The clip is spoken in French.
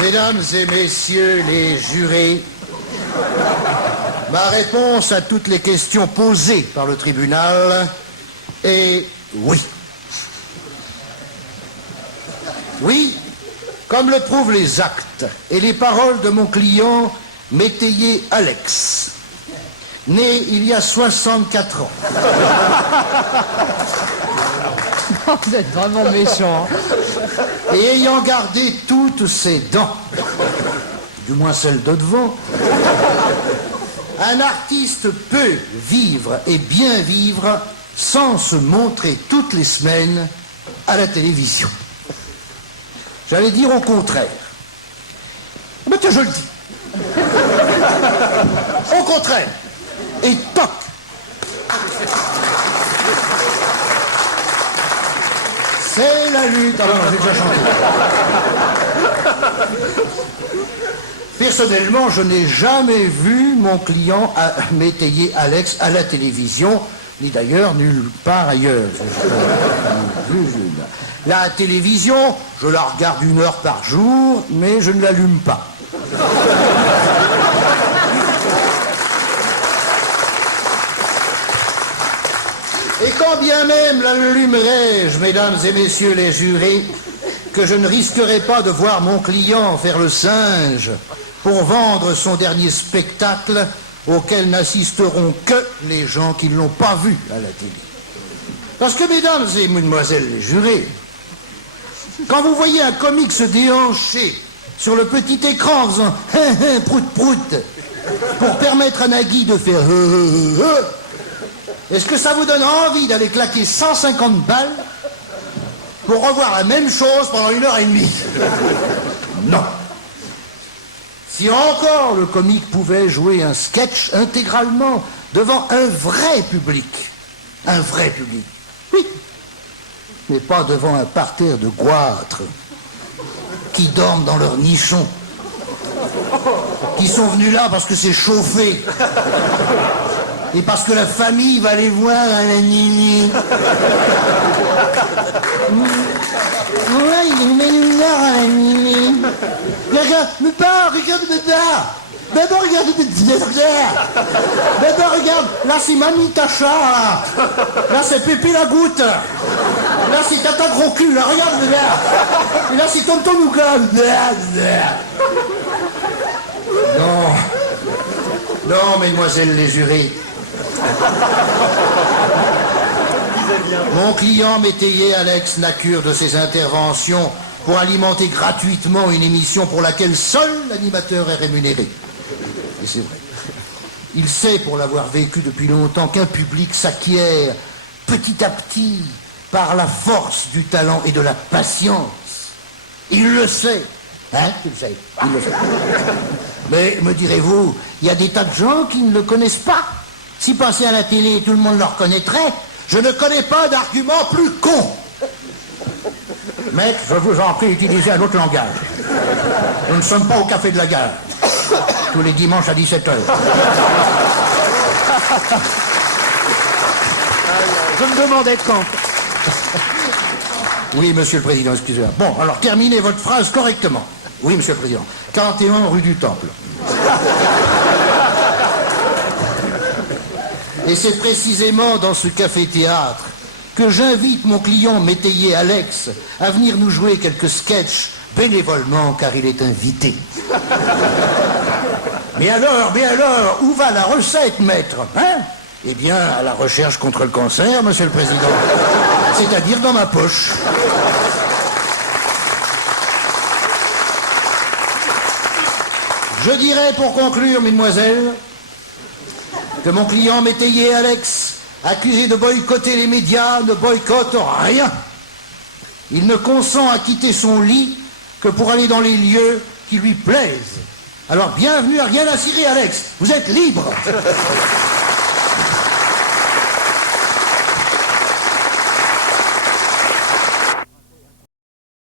Mesdames et messieurs les jurés, ma réponse à toutes les questions posées par le tribunal est oui. Oui, comme le prouvent les actes et les paroles de mon client métayer Alex, né il y a 64 ans. Vous êtes vraiment méchant. Et ayant gardé toutes ses dents, du moins celles de devant, un artiste peut vivre et bien vivre sans se montrer toutes les semaines à la télévision. J'allais dire au contraire. Mais que je le dis. Au contraire. Et toc. C'est la lutte. Alors, j'ai déjà chanté. Personnellement, je n'ai jamais vu mon client métayer Alex à la télévision, ni d'ailleurs nulle part ailleurs. La télévision, je la regarde 1 heure par jour, mais je ne l'allume pas. Et quand bien même l'allumerais-je, mesdames et messieurs les jurés, que je ne risquerai pas de voir mon client faire le singe pour vendre son dernier spectacle auquel n'assisteront que les gens qui ne l'ont pas vu à la télé. Parce que, mesdames et mesdemoiselles les jurés, quand vous voyez un comique se déhancher sur le petit écran en faisant « hein, hein, prout, prout » pour permettre à Nagui de faire « est-ce que ça vous donne envie d'aller claquer 150 balles pour revoir la même chose pendant 1h30 ? Non. Si encore le comique pouvait jouer un sketch intégralement devant un vrai public, oui, mais pas devant un parterre de goitres qui dorment dans leur nichon, qui sont venus là parce que c'est chauffé et parce que la famille va les voir à la nini. Ouais, il est lumière à la nini. Regarde, mais pas, regarde, Baba, regarde, Baba, regarde, là c'est Mamie Tacha, là c'est Pépé la goutte, là c'est Tata Gros cul, là regarde, et là c'est Tonton Nougat. Non, mesdemoiselles les jurés. Mon client métayer Alex n'a cure de ses interventions pour alimenter gratuitement une émission pour laquelle seul l'animateur est rémunéré. Et c'est vrai. Il sait, pour l'avoir vécu depuis longtemps, qu'un public s'acquiert petit à petit par la force du talent et de la patience. Il le sait. Hein, tu le sais. Il le sait. Mais, me direz-vous, il y a des tas de gens qui ne le connaissent pas. Si passait à la télé, tout le monde le reconnaîtrait. Je ne connais pas d'argument plus con. Maître, je vous en prie, utilisez un autre langage. Nous ne sommes pas au café de la gare. Tous les dimanches à 17h. Je me demandais quand. Oui, monsieur le Président, excusez-moi. Bon, alors terminez votre phrase correctement. Oui, monsieur le Président. 41 rue du Temple. Et c'est précisément dans ce café-théâtre que j'invite mon client métayer Alex à venir nous jouer quelques sketchs bénévolement car il est invité. Mais alors, où va la recette, maître, hein? Eh bien, à la recherche contre le cancer, monsieur le Président. C'est-à-dire dans ma poche. Je dirais pour conclure, mesdemoiselles, que mon client métayer Alex, accusé de boycotter les médias, ne boycotte rien. Il ne consent à quitter son lit que pour aller dans les lieux qui lui plaisent. Alors bienvenue à rien à cirer, Alex. Vous êtes libre.